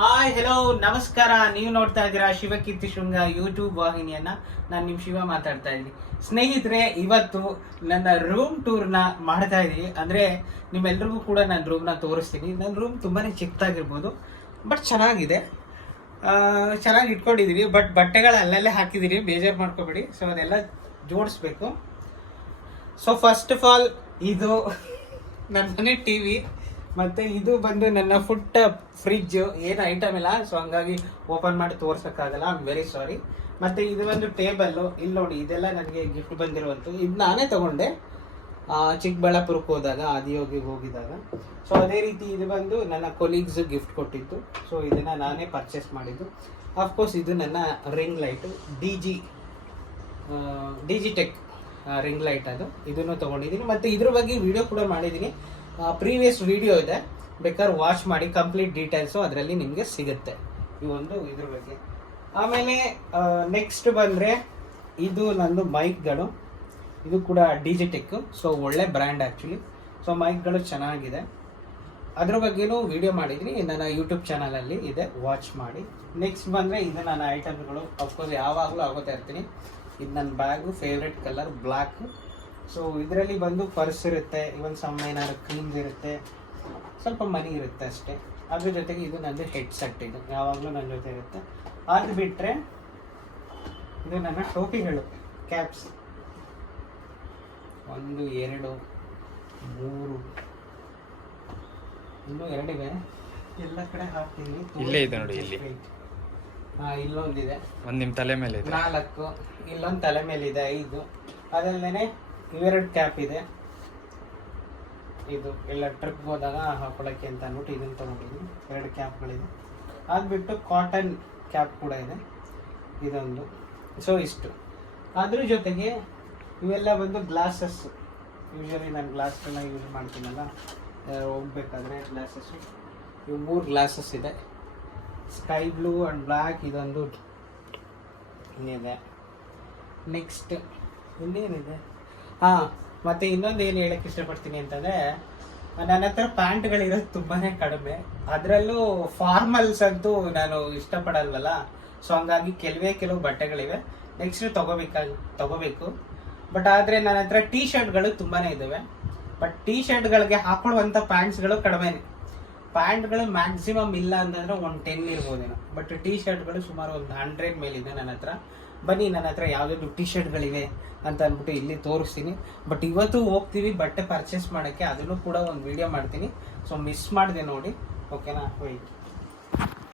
Hi hello ನಮಸ್ಕಾರ. ನೀವು ನೋಡ್ತಾ ಇದ್ದೀರಾ ಶಿವಕೀರ್ತಿ ಶೃಂಗ ಯೂಟ್ಯೂಬ್ ವಾಹಿನಿಯನ್ನ. ನಾನು ನಿಮ್ ಶಿವ ಮಾತಾಡ್ತಾ ಇದ್ದೀನಿ. ಸ್ನೇಹಿತರೆ, ಇವತ್ತು ನನ್ನ ರೂಮ್ ಟೂರ್ನ ಮಾಡ್ತಾ ಇದ್ದೀನಿ. ಅಂದ್ರೆ ನಿಮ್ಮೆಲ್ರಿಗೂ ಕೂಡ ನನ್ನ ರೂಮ್ನ ತೋರಿಸ್ತೀನಿ. ನನ್ನ ರೂಮ್ ತುಂಬಾನೇ ಚಿಕ್ಕದಾಗಿರ್ಬೋದು, ಬಟ್ ಚೆನ್ನಾಗಿದೆ. ಚೆನ್ನಾಗಿ ಇಟ್ಕೊಂಡಿದ್ದೀನಿ. ಬಟ್ ಬಟ್ಟೆಗಳು ಅಲ್ಲಲ್ಲೇ ಹಾಕಿದ್ದೀನಿ, ಬೇಜಾರು ಮಾಡ್ಕೋಬೇಡಿ. ಸೊ ಅದೆಲ್ಲ ಜೋಡಿಸ್ಬೇಕು. ಸೊ ಫಸ್ಟ್ ಆಫ್ ಆಲ್ ಇದು ನನ್ನ ಮನೆ ಟಿವಿ, ಮತ್ತೆ ಇದು ಬಂದು ನನ್ನ ಫುಡ್ ಫ್ರಿಡ್ಜ್. ಏನು ಐಟಮ್ ಇಲ್ಲ, ಸೊ ಹಂಗಾಗಿ ಓಪನ್ ಮಾಡಿ ತೋರ್ಸಕ್ಕಾಗಲ್ಲ. I am very sorry. ಮತ್ತೆ ಇದು ಒಂದು ಟೇಬಲ್. ಇಲ್ಲಿ ನೋಡಿ, ಇದೆಲ್ಲ ನನಗೆ ಗಿಫ್ಟ್ ಬಂದಿರುವಂತು. ಇದು ನಾನೇ ತಗೊಂಡೆ ಚಿಕ್ಕಬಳ್ಳಾಪುರಕ್ಕೆ ಹೋದಾಗ, ಆದಿಯೋಗಿಗೆ ಹೋಗಿದಾಗ. ಸೊ ಅದೇ ರೀತಿ ಇದು ಬಂದು ನನ್ನ ಕೊಲೀಗ್ಸ್ ಗಿಫ್ಟ್ ಕೊಟ್ಟಿದ್ದು. ಸೊ ಇದನ್ನ ನಾನೇ ಪರ್ಚೇಸ್ ಮಾಡಿದ್ದು. ಅಫ್ಕೋರ್ಸ್ ಇದು ನನ್ನ ring light, D G tech ring light. ಅದು ಇದನ್ನು ತಗೊಂಡಿದ್ದೀನಿ. ಮತ್ತೆ ಇದ್ರ ಬಗ್ಗೆ ವಿಡಿಯೋ ಕೂಡ ಮಾಡಿದ್ದೀನಿ. ಪ್ರೀವಿಯಸ್ ವಿಡಿಯೋ ಇದೆ, ಬೇಕಾದ್ರೆ ವಾಚ್ ಮಾಡಿ. ಕಂಪ್ಲೀಟ್ ಡೀಟೇಲ್ಸು ಅದರಲ್ಲಿ ನಿಮಗೆ ಸಿಗುತ್ತೆ ಈ ಒಂದು ಇದ್ರ ಬಗ್ಗೆ. ಆಮೇಲೆ ನೆಕ್ಸ್ಟ್ ಬಂದರೆ ಇದು ನಂದು ಮೈಕ್ಗಳು. ಇದು ಕೂಡ ಡಿಜಿಟೆಕ್, ಸೊ ಒಳ್ಳೆ ಬ್ರ್ಯಾಂಡ್ ಆ್ಯಕ್ಚುಲಿ. ಸೊ ಮೈಕ್ಗಳು ಚೆನ್ನಾಗಿದೆ, ಅದ್ರ ಬಗ್ಗೆನೂ ವಿಡಿಯೋ ಮಾಡಿದ್ದೀನಿ ನನ್ನ ಯೂಟ್ಯೂಬ್ ಚಾನಲಲ್ಲಿ ಇದೆ, ವಾಚ್ ಮಾಡಿ. ನೆಕ್ಸ್ಟ್ ಬಂದರೆ ಇದು ನನ್ನ ಐಟಮ್ಗಳು. ಅಫ್ಕೋರ್ಸ್ ಯಾವಾಗಲೂ ಆಗೋತಾ ಇರ್ತೀನಿ. ಇದು ನನ್ನ bag, favourite colour black. So ಇದರಲ್ಲಿ ಬಂದು ಪರ್ಸ್ ಇರುತ್ತೆ, ಇವನ್ ಸಮ ಏನಾದ್ರು ಕ್ರೀಮ್ಸ್ ಇರುತ್ತೆ, ಸ್ವಲ್ಪ ಮನಿ ಇರುತ್ತೆ ಅಷ್ಟೇ. ಅದ್ರ ಜೊತೆಗೆ ಇದು ನಂದು ಹೆಡ್ ಸೆಟ್, ಇದು ಯಾವಾಗಲೂ ನನ್ನ ಜೊತೆ ಇರುತ್ತೆ. ಅದು ಬಿಟ್ಟರೆ ಇದು ನನ್ನ ಟೋಪಿಗಳು, ಕ್ಯಾಪ್ಸ್. 1 2 3 ಇನ್ನೂ 2 ಇವೆ, ಎಲ್ಲ ಕಡೆ ಹಾಕ್ತೀನಿ. ಇಲ್ಲೇ ಇದೆ ನೋಡಿ, ಇಲ್ಲಿ ಇಲ್ಲೊಂದಿದೆ, ಒಂದು ನಿಮ್ಮ ತಲೆ ಮೇಲೆ ಇದೆ. 4, ಇಲ್ಲೊಂದು ತಲೆ ಮೇಲಿದೆ 5. ಅದಲ್ಲದೆ ಇವೆರಡು ಕ್ಯಾಪ್ ಇದೆ. ಇದು ಎಲ್ಲ ಟ್ರಿಪ್ ಹೋದಾಗ ಹಾಕೊಳ್ಳೋಕ್ಕೆ ಅಂತ ಅಂದ್ಬಿಟ್ಟು ಇದನ್ನು ತೊಗೊಂಡಿದ್ದೀನಿ. 2 ಕ್ಯಾಪ್ಗಳಿದೆ. ಅದು ಬಿಟ್ಟು ಕಾಟನ್ ಕ್ಯಾಪ್ ಕೂಡ ಇದೆ, ಇದೊಂದು. ಸೊ ಇಷ್ಟು. ಅದ್ರ ಜೊತೆಗೆ ಇವೆಲ್ಲ ಬಂದು ಗ್ಲಾಸಸ್. ಯೂಶಲಿ ನಾನು ಗ್ಲಾಸ್ಗಳನ್ನ ಯೂಸ್ ಮಾಡ್ತೀನಲ್ಲ ಹೋಗ್ಬೇಕಾದ್ರೆ, ಗ್ಲಾಸಸ್ಸು. ಇವು 3 ಗ್ಲಾಸಸ್ ಇದೆ, ಸ್ಕೈ ಬ್ಲೂ ಆ್ಯಂಡ್ ಬ್ಲ್ಯಾಕ್. ಇದೊಂದು ಇನ್ನಿದೆ. ನೆಕ್ಸ್ಟ್ ಇನ್ನೇನಿದೆ, ಮತ್ತು ಇನ್ನೊಂದು ಏನು ಹೇಳಕ್ಕೆ ಇಷ್ಟಪಡ್ತೀನಿ ಅಂತಂದರೆ, ನನ್ನ ಹತ್ರ ಪ್ಯಾಂಟ್ಗಳಿರೋದು ತುಂಬಾ ಕಡಿಮೆ. ಅದರಲ್ಲೂ ಫಾರ್ಮಲ್ಸ್ ಅಂತೂ ನಾನು ಇಷ್ಟಪಡಲ್ವಲ್ಲ. ಸೊ ಹಂಗಾಗಿ ಕೆಲವು ಬಟ್ಟೆಗಳಿವೆ. ನೆಕ್ಸ್ಟ್ ತಗೋಬೇಕು. ಬಟ್ ಆದರೆ ನನ್ನ ಹತ್ರ ಟೀ ಶರ್ಟ್ಗಳು ತುಂಬಾ ಇದ್ದಾವೆ. ಬಟ್ ಟೀ ಶರ್ಟ್ಗಳಿಗೆ ಹಾಕೊಳ್ಳುವಂಥ ಪ್ಯಾಂಟ್ಸ್ಗಳು ಕಡಿಮೆನೆ. ಪ್ಯಾಂಟ್ಗಳು ಮ್ಯಾಕ್ಸಿಮಮ್ ಇಲ್ಲ ಅಂತಂದರೆ ಒಂದು 10 ಇರ್ಬೋದೇನೋ. ಬಟ್ ಟೀ ಶರ್ಟ್ಗಳು ಸುಮಾರು ಒಂದು 100 ಮೇಲಿದೆ ನನ್ನ ಹತ್ರ. ಬನ್ನಿ, ನನ್ನ ಹತ್ರ ಯಾವುದಾದ್ರು ಟೀ ಶರ್ಟ್ಗಳಿವೆ ಅಂತ ಅಂದ್ಬಿಟ್ಟು ಇಲ್ಲಿ ತೋರಿಸ್ತೀನಿ. ಬಟ್ ಇವತ್ತು ಹೋಗ್ತೀವಿ ಬಟ್ಟೆ ಪರ್ಚೇಸ್ ಮಾಡೋಕ್ಕೆ, ಅದನ್ನು ಕೂಡ ಒಂದು ವಿಡಿಯೋ ಮಾಡ್ತೀನಿ. ಸೊ ಮಿಸ್ ಮಾಡಿದೆ ನೋಡಿ, ಓಕೆನಾ? ವೆಯ್ಟ್.